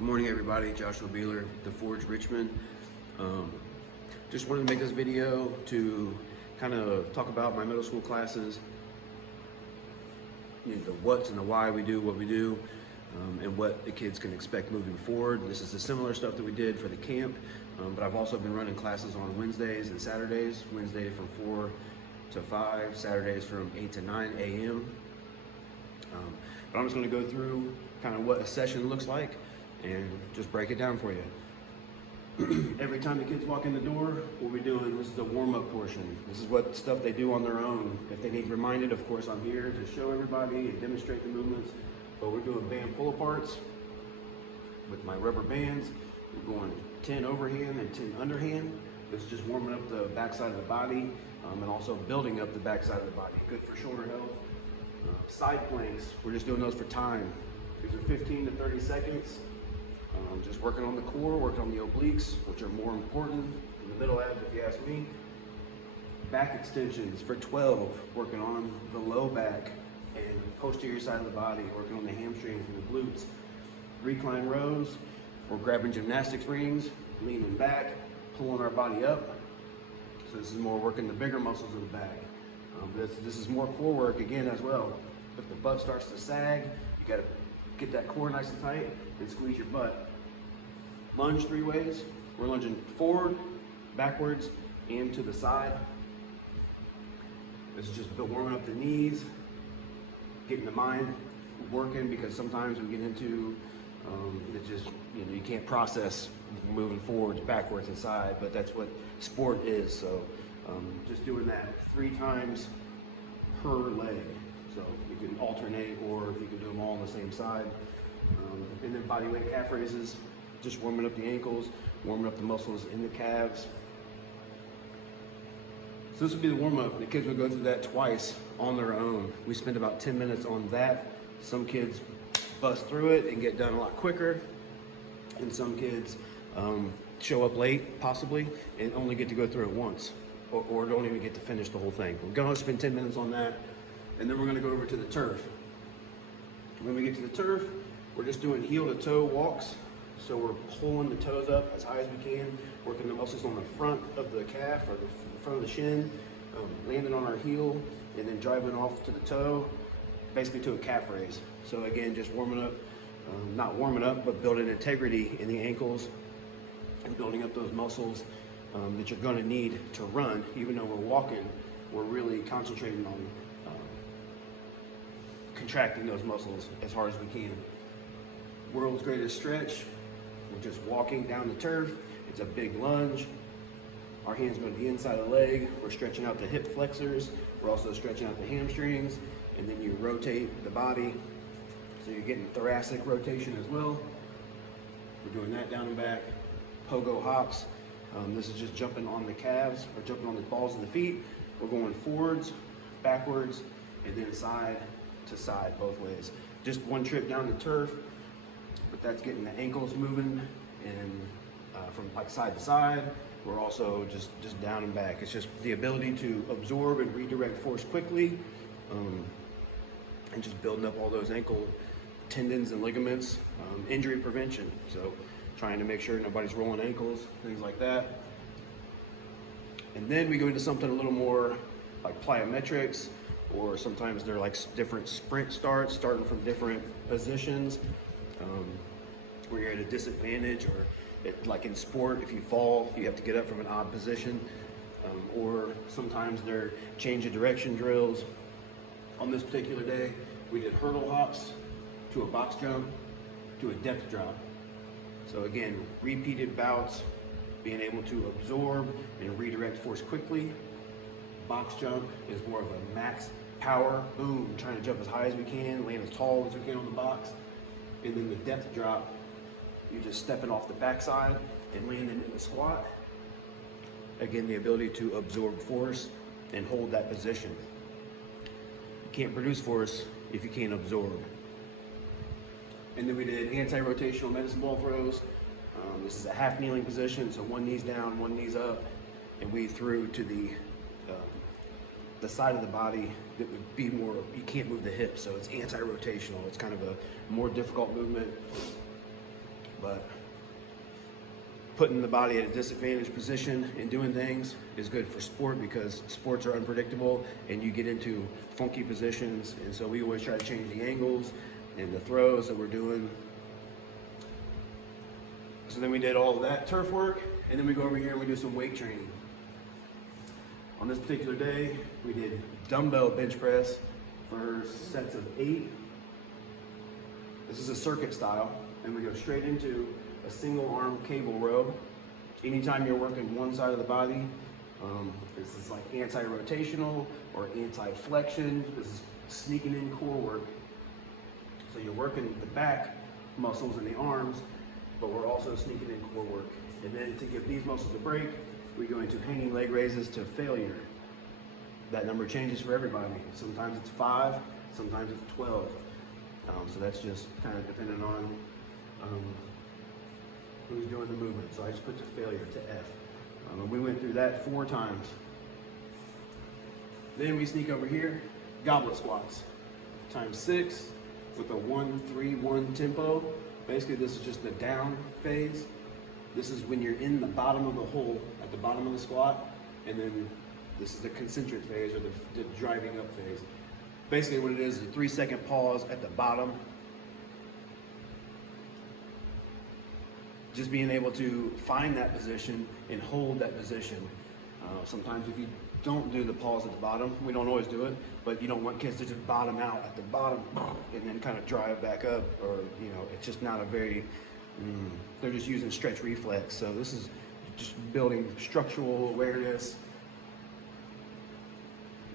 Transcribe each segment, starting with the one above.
Good morning, everybody. Joshua Beeler, The Forge, Richmond. Just wanted to make this video to kind of talk about my middle school classes, the what's and the why we do what we do, and what the kids can expect moving forward. This is the similar stuff that we did for the camp, but I've also been running classes on Wednesdays and Saturdays. Wednesday from 4 to 5, Saturdays from 8 to 9 a.m. But I'm just going to go through kind of what a session looks like and just break it down for you. Every time the kids walk in the door, what we're doing, this is the warm-up portion. This is what stuff they do on their own. If they need reminded, of course, I'm here to show everybody and demonstrate the movements. But we're doing band pull-aparts with my rubber bands. We're going 10 overhand and 10 underhand. This is just warming up the backside of the body and also building up the backside of the body. Good for shoulder health. Side planks, we're just doing those for time. These are 15 to 30 seconds. Just working on the core, working on the obliques, which are more important than the middle abs if you ask me. Back extensions for 12, working on the low back and posterior side of the body, working on the hamstrings and the glutes. Recline rows, we're grabbing gymnastics rings, leaning back, pulling our body up. So this is more working the bigger muscles of the back. This is more core work again as well. If the butt starts to sag, you gotta get that core nice and tight and squeeze your butt. Lunge 3 ways. We're lunging forward, backwards, and to the side. This is just warming up the knees, getting the mind working, because sometimes we get into it just, you can't process moving forwards, backwards, and side, but that's what sport is. So just doing that 3 times per leg. So you can alternate, or if you can do them all on the same side. And then body weight calf raises, just warming up the ankles, warming up the muscles in the calves. So this would be the warm up. The kids would go through that twice on their own. We spend about 10 minutes on that. Some kids bust through it and get done a lot quicker. And some kids show up late, possibly, and only get to go through it once, or don't even get to finish the whole thing. We're gonna spend 10 minutes on that, and then we're gonna go over to the turf. When we get to the turf, we're just doing heel to toe walks. So we're pulling the toes up as high as we can, working the muscles on the front of the calf or the front of the shin, landing on our heel, and then driving off to the toe, basically to a calf raise. So again, just warming up, not warming up, but building integrity in the ankles and building up those muscles that you're gonna need to run. Even though we're walking, we're really concentrating on contracting those muscles as hard as we can. World's greatest stretch. We're just walking down the turf. It's a big lunge. Our hands go to the inside of the leg. We're stretching out the hip flexors. We're also stretching out the hamstrings. And then you rotate the body. So you're getting thoracic rotation as well. We're doing that down and back. Pogo hops. This is just jumping on the calves or jumping on the balls of the feet. We're going forwards, backwards, and then side to side both ways. Just one trip down the turf, but that's getting the ankles moving and from like side to side. We're also just down and back. It's just the ability to absorb and redirect force quickly, and just building up all those ankle tendons and ligaments, injury prevention. So trying to make sure nobody's rolling ankles, things like that. And then we go into something a little more like plyometrics, or sometimes they're like different sprint starts, starting from different positions, where you're at a disadvantage, or like in sport, if you fall, you have to get up from an odd position, or sometimes they're change of direction drills. On this particular day, we did hurdle hops to a box jump to a depth drop. So again, repeated bouts, being able to absorb and redirect force quickly. Box jump is more of a max power, boom, trying to jump as high as we can, land as tall as we can on the box. And then the depth drop, you're just stepping off the backside and landing in the squat. Again, the ability to absorb force and hold that position. You can't produce force if you can't absorb. And then we did anti-rotational medicine ball throws. This is a half kneeling position, so one knee's down, one knee's up, and we threw to the side of the body that would be more, you can't move the hips, so it's anti-rotational. It's kind of a more difficult movement, but putting the body at a disadvantaged position and doing things is good for sport, because sports are unpredictable and you get into funky positions. And so we always try to change the angles and the throws that we're doing. So then we did all of that turf work, and then we go over here and we do some weight training. On this particular day, we did dumbbell bench press for sets of 8. This is a circuit style, and we go straight into a single arm cable row. Anytime you're working one side of the body, this is like anti-rotational or anti-flexion. This is sneaking in core work. So you're working the back muscles in the arms, but we're also sneaking in core work. And then to give these muscles a break, we go into hanging leg raises to failure. That number changes for everybody. Sometimes it's 5, sometimes it's 12. So that's just kind of depending on who's doing the movement. So I just put to failure, to F. We went through that 4 times. Then we sneak over here, goblet squats, times 6 with a 1-3-1 tempo. Basically, this is just the down phase. This is when you're in the bottom of the hole at the bottom of the squat, and then this is the concentric phase, or the driving up phase. Basically what it is a 3-second pause at the bottom. Just being able to find that position and hold that position. Sometimes if you don't do the pause at the bottom, we don't always do it, but you don't want kids to just bottom out at the bottom and then kind of drive back up, or it's just not a very, they're just using stretch reflex. So this is just building structural awareness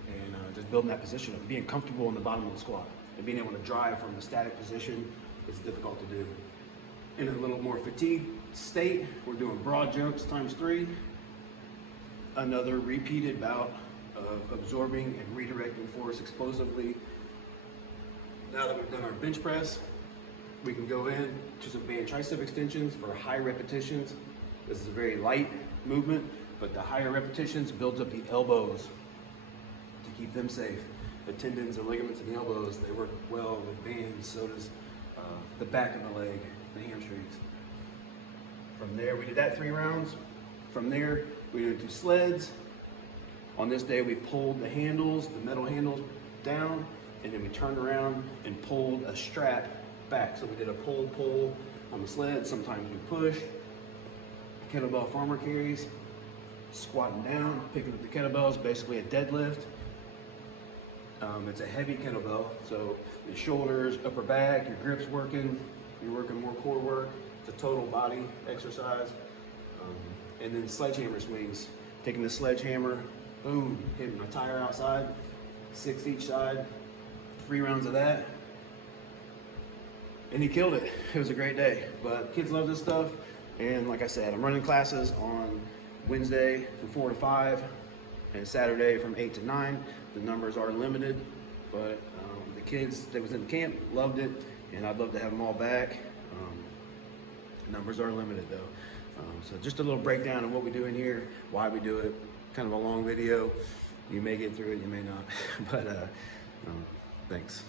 and just building that position of being comfortable in the bottom of the squat, and being able to drive from a static position is difficult to do. In a little more fatigued state, we're doing broad jumps times 3. Another repeated bout of absorbing and redirecting force explosively. Now that we've done our bench press, we can go in to some band tricep extensions for high repetitions. This is a very light movement, but the higher repetitions builds up the elbows to keep them safe. The tendons and ligaments in the elbows, they work well with bands. So does the back of the leg, the hamstrings. From there, we did that 3 rounds. From there, we went into sleds. On this day, we pulled the handles, the metal handles down, and then we turned around and pulled a strap back. So we did a pull on the sled. Sometimes we push. Kettlebell farmer carries, squatting down, picking up the kettlebells, basically a deadlift. It's a heavy kettlebell, so the shoulders, upper back, your grip's working, you're working more core work. It's a total body exercise. And then sledgehammer swings, taking the sledgehammer, boom, hitting my tire outside, 6 each side, 3 rounds of that. And he killed it. It was a great day. But kids love this stuff. And like I said, I'm running classes on Wednesday from 4 to 5 and Saturday from 8 to 9. The numbers are limited, but the kids that was in the camp loved it, and I'd love to have them all back. Numbers are limited though. So just a little breakdown of what we do in here, why we do it. Kind of a long video. You may get through it, you may not. But thanks.